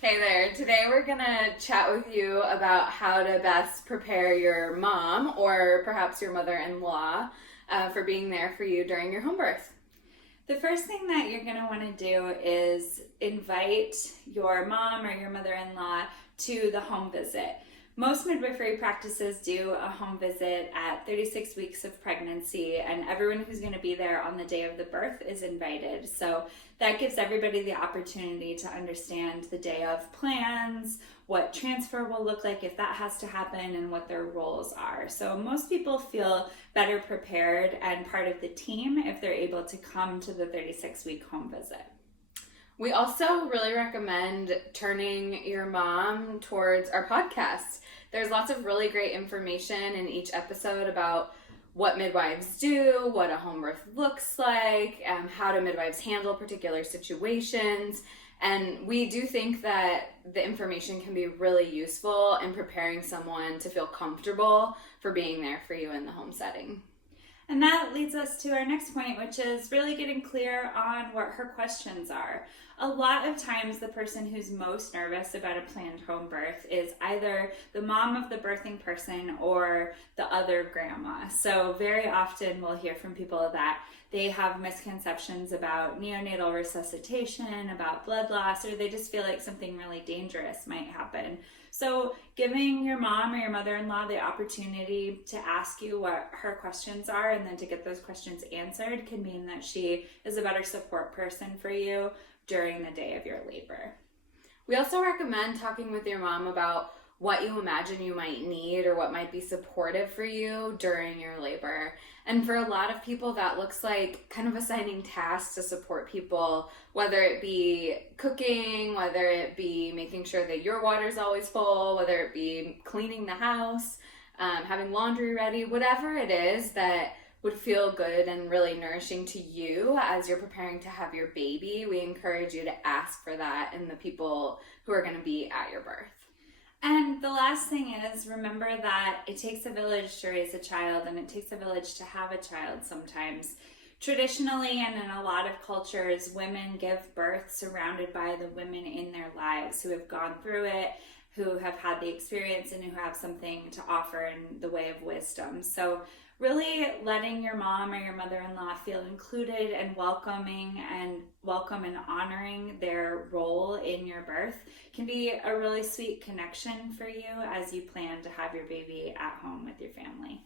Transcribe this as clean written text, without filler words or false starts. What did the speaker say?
Hey there. Today we're going to chat with you about how to best prepare your mom or perhaps your mother-in-law for being there for you during your home birth. The first thing that you're going to want to do is invite your mom or your mother-in-law to the home visit. Most midwifery practices do a home visit at 36 weeks of pregnancy, and everyone who's going to be there on the day of the birth is invited. So that gives everybody the opportunity to understand the day of plans, what transfer will look like if that has to happen, and what their roles are. So most people feel better prepared and part of the team if they're able to come to the 36-week home visit. We also really recommend turning your mom towards our podcast. There's lots of really great information in each episode about what midwives do, what a home birth looks like, how do midwives handle particular situations. And we do think that the information can be really useful in preparing someone to feel comfortable for being there for you in the home setting. And that leads us to our next point, which is really getting clear on what her questions are. A lot of times the person who's most nervous about a planned home birth is either the mom of the birthing person or the other grandma. So very often we'll hear from people that they have misconceptions about neonatal resuscitation, about blood loss, or they just feel like something really dangerous might happen. So giving your mom or your mother-in-law the opportunity to ask you what her questions are and then to get those questions answered can mean that she is a better support person for you during the day of your labor. We also recommend talking with your mom about what you imagine you might need or what might be supportive for you during your labor. And for a lot of people, that looks like kind of assigning tasks to support people, whether it be cooking, whether it be making sure that your water's always full, whether it be cleaning the house, having laundry ready, whatever it is that would feel good and really nourishing to you as you're preparing to have your baby. We encourage you to ask for that in the people who are going to be at your birth. And the last thing is, remember that it takes a village to raise a child, and it takes a village to have a child sometimes. Traditionally, and in a lot of cultures, women give birth surrounded by the women in their lives who have gone through it, who have had the experience, and who have something to offer in the way of wisdom. So really letting your mom or your mother-in-law feel included and welcoming and welcome and honoring their role in your birth can be a really sweet connection for you as you plan to have your baby at home with your family.